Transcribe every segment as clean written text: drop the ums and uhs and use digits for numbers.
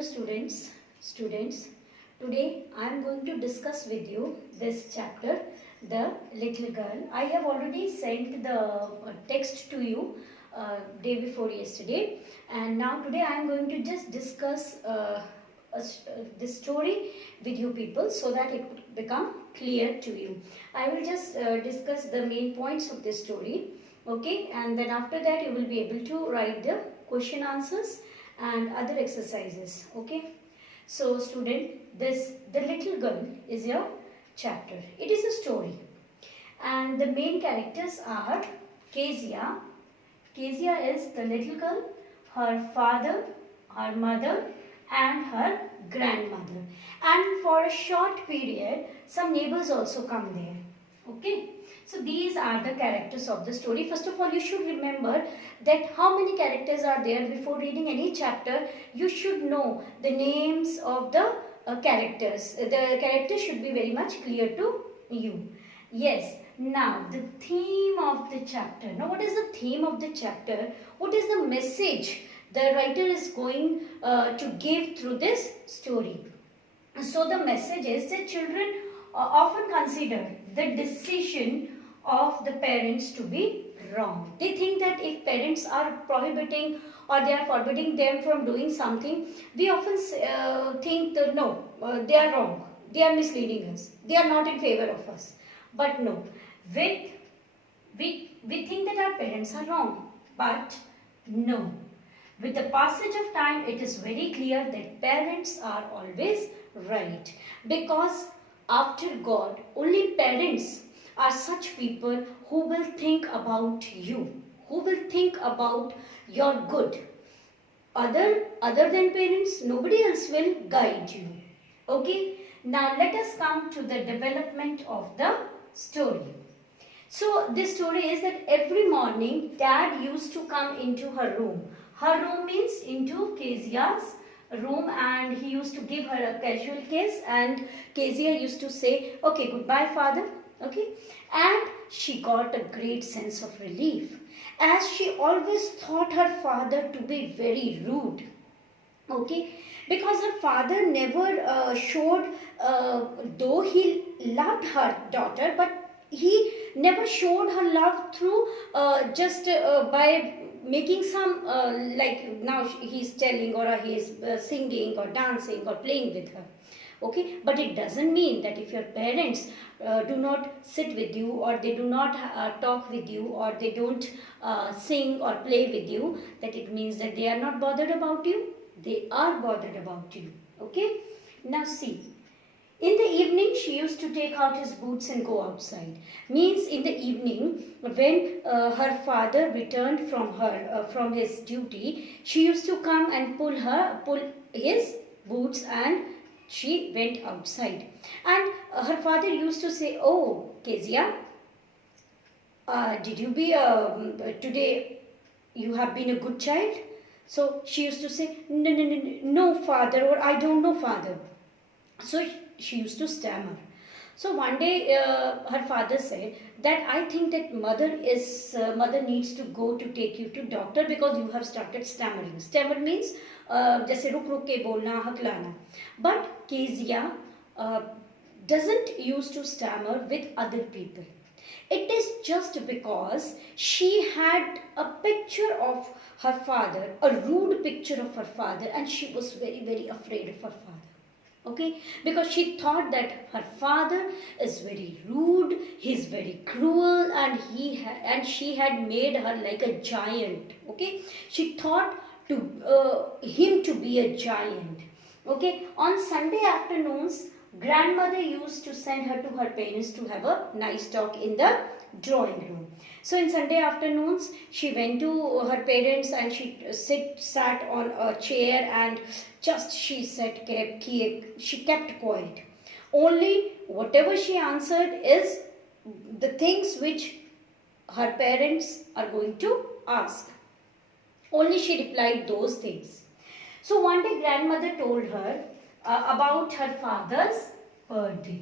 Hello students. Today I am going to discuss with you this chapter, The Little Girl. I have already sent the text to you day before yesterday, and now today I am going to just discuss this story with you people so that it would become clear to you. I will just discuss the main points of this story, okay, and then after that you will be able to write the question answers and other exercises, okay. So student, The Little Girl is your chapter. It is a story and the main characters are Kezia. Kezia is the little girl, her father, her mother and her grandmother, and for a short period some neighbors also come there, okay. So these are the characters of the story. First of all, you should remember that how many characters are there. Before reading any chapter, you should know the names of the characters. The characters should be very much clear to you. Yes, now the theme of the chapter. Now what is the theme of the chapter? What is the message the writer is going to give through this story? So the message is that children often consider the decision of the parents to be wrong. They think that if parents are prohibiting or they are forbidding them from doing something, we often think that no, they are wrong, they are misleading us, they are not in favor of us. But no, we think that our parents are wrong, but no. With the passage of time, it is very clear that parents are always right, because after God, only parents are such people who will think about you, who will think about your good. Other than parents, nobody else will guide you. Okay, now let us come to the development of the story. So this story is that every morning dad used to come into her room. Her room means into Kezia's room, and he used to give her a casual kiss, and Kezia used to say, okay, goodbye father, okay. And she got a great sense of relief, as she always thought her father to be very rude, okay, because her father never showed, though he loved her daughter, but he never showed her love through just by making some like now he's telling, or he is singing or dancing or playing with her, okay. But it doesn't mean that if your parents do not sit with you, or they do not talk with you, or they don't sing or play with you, that it means that they are not bothered about you. They are bothered about you, okay. Now see, in the evening, she used to take out his boots and go outside. Means in the evening, when her father returned from his duty, she used to come and pull his boots, and she went outside. And her father used to say, "Oh, Kezia, did you be today? You have been a good child." So she used to say, "No, father," or "I don't know, father." So she used to stammer. So one day her father said that, "I think that mother needs to go to take you to doctor, because you have started stammering." Stammer means जैसे रुक रुक के बोलना, हकलाना. But Kezia doesn't used to stammer with other people. It is just because she had a picture of her father, a rude picture of her father, and she was very, very afraid of her father. Okay, because she thought that her father is very rude, he's very cruel, and she had made her like a giant. Okay, she thought to him to be a giant. Okay, on Sunday afternoons, grandmother used to send her to her parents to have a nice talk in the drawing room. So in Sunday afternoons, she went to her parents, and she sat on a chair, and just she kept quiet. Only whatever she answered is the things which her parents are going to ask. Only she replied those things. So one day grandmother told her about her father's birthday.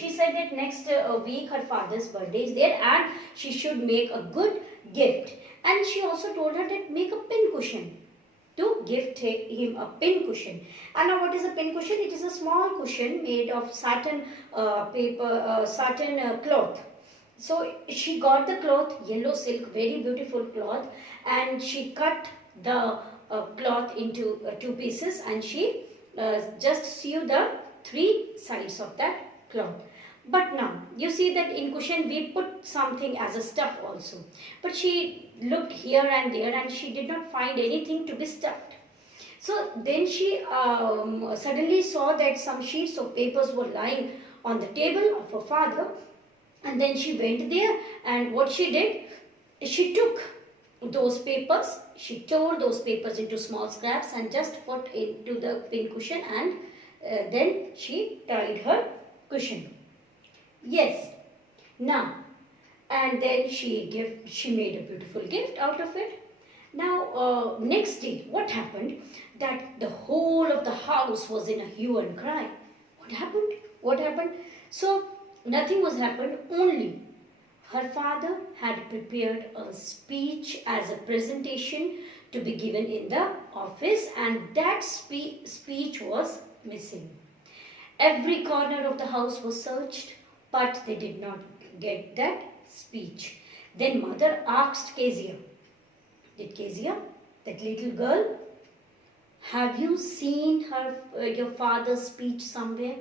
She said that next week her father's birthday is there, and she should make a good gift. And she also told her that make a pin cushion. to gift him a pin cushion. And now what is a pin cushion? It is a small cushion made of satin cloth. So she got the cloth, yellow silk, very beautiful cloth, and she cut the cloth into two pieces, and she just sewed the three sides of that cloth. But now you see that in cushion we put something as a stuff also. But she looked here and there and she did not find anything to be stuffed. So then she suddenly saw that some sheets of papers were lying on the table of her father, and then she went there, and what she did, she took those papers, she tore those papers into small scraps and just put into the pin cushion, and then she tied her cushion. Yes, now, and then she made a beautiful gift out of it. Now, next day, what happened? That the whole of the house was in a hue and cry. What happened? What happened? So, nothing was happened, only her father had prepared a speech as a presentation to be given in the office, and that speech was missing. Every corner of the house was searched, but they did not get that speech. Then mother asked Kezia, did Kezia, that little girl, have you seen your father's speech somewhere?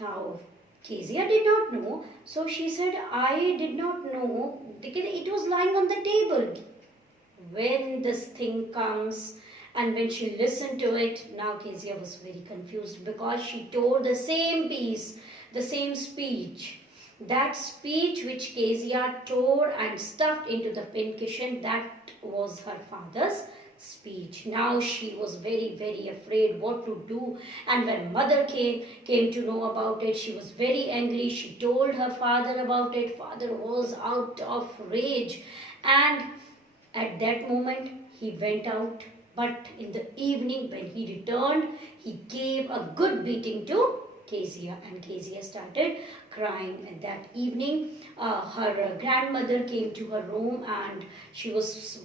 Now, Kezia did not know, so she said, I did not know, because it was lying on the table. When this thing comes, and when she listened to it, now Kezia was very confused, because she tore the same piece, the same speech. That speech which Kezia tore and stuffed into the pin cushion, that was her father's speech. Now she was very, very afraid what to do, and when mother came to know about it, she was very angry. She told her father about it. Father was out of rage, and at that moment he went out. But in the evening when he returned, he gave a good beating to Kezia, and Kezia started crying. And that evening her grandmother came to her room, and she was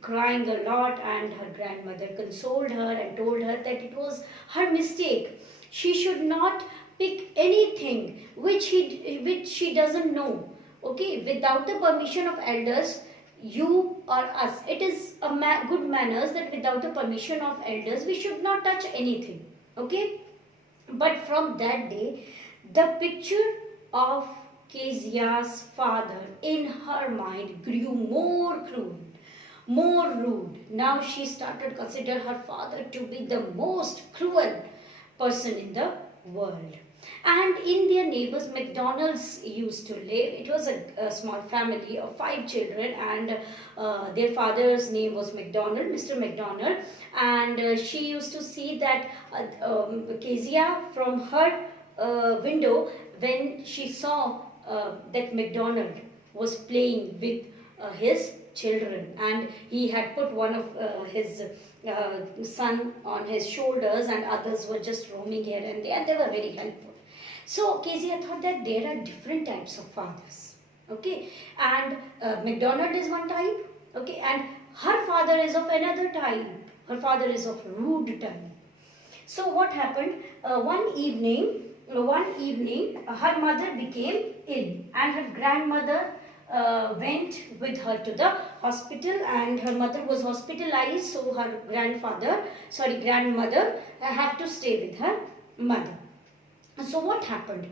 crying a lot, and her grandmother consoled her and told her that it was her mistake. She should not pick anything which she doesn't know. Okay, without the permission of elders, you or us, it is a good manners that without the permission of elders we should not touch anything. Okay, but from that day the picture of Kezia's father in her mind grew more cruel, more rude. Now she started to consider her father to be the most cruel person in the world. And in their neighbors, McDonald's used to live. It was a small family of 5 children, and their father's name was McDonald, Mr. McDonald. And she used to see that Kezia from her window, when she saw that McDonald was playing with his children, and he had put one of his son on his shoulders, and others were just roaming here and there, and they were very helpful. So Kezia thought that there are different types of fathers, okay, and McDonald is one type, okay, and her father is of another type. Her father is of rude type. So what happened? One evening, her mother became ill, and her grandmother went with her to the hospital, and her mother was hospitalized, so her grandmother had to stay with her mother. So what happened?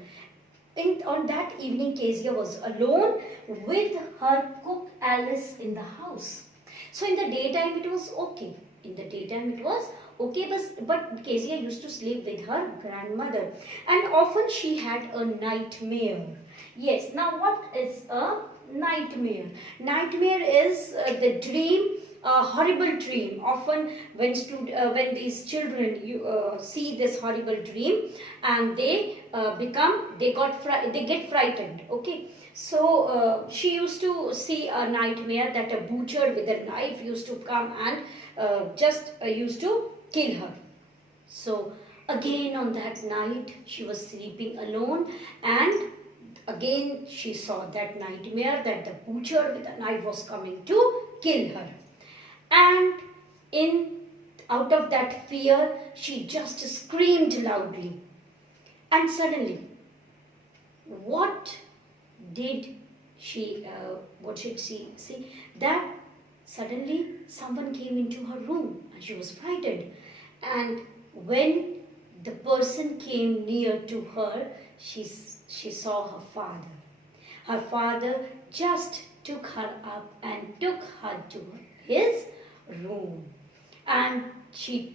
On that evening, Kezia was alone with her cook Alice in the house. So in the daytime it was okay. But Kezia used to sleep with her grandmother, and often she had a nightmare. Yes, now what is a nightmare? Nightmare is the dream, a horrible dream. Often when these children see this horrible dream, and they get frightened. Okay, so she used to see a nightmare that a butcher with a knife used to come and used to kill her. So again on that night she was sleeping alone, and again she saw that nightmare that the butcher with a knife was coming to kill her. And in out of that fear, she just screamed loudly. And suddenly, what did what did she see? That suddenly someone came into her room and she was frightened. And when the person came near to her, she saw her father. Her father just took her up and took her to his room. And she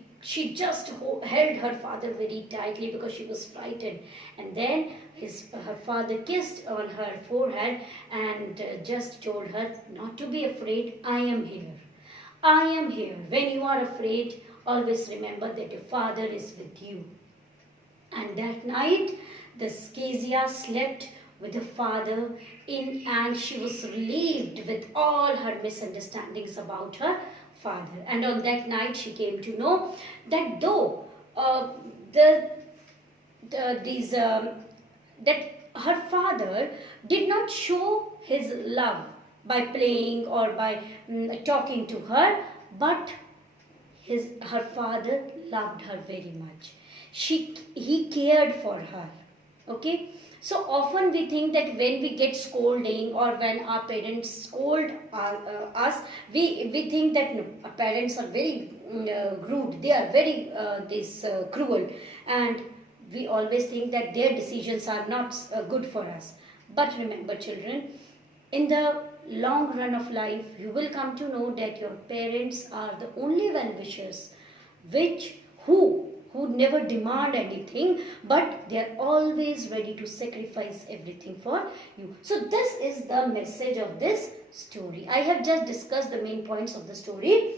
just held her father very tightly because she was frightened. And then her father kissed on her forehead and just told her not to be afraid. I am here. I am here. When you are afraid, always remember that your father is with you. And that night, the Kezia slept with her father and she was relieved with all her misunderstandings about her father. And on that night, she came to know that though the these that her father did not show his love by playing or by talking to her, but her father loved her very much. He cared for her. Okay, so often we think that when we get scolding or when our parents scold us, we think that no, our parents are very rude, they are very cruel, and we always think that their decisions are not good for us. But remember, children, in the long run of life, you will come to know that your parents are the only well wishers, which who never demand anything, but they are always ready to sacrifice everything for you. So this is the message of this story. I have just discussed the main points of the story,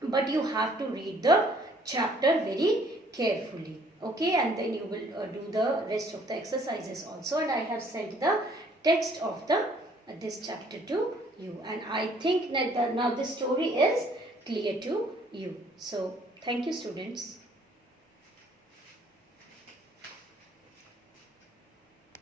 but you have to read the chapter very carefully. Okay, and then you will do the rest of the exercises also. And I have sent the text of this chapter to you, and I think that now this story is clear to you. So thank you, students.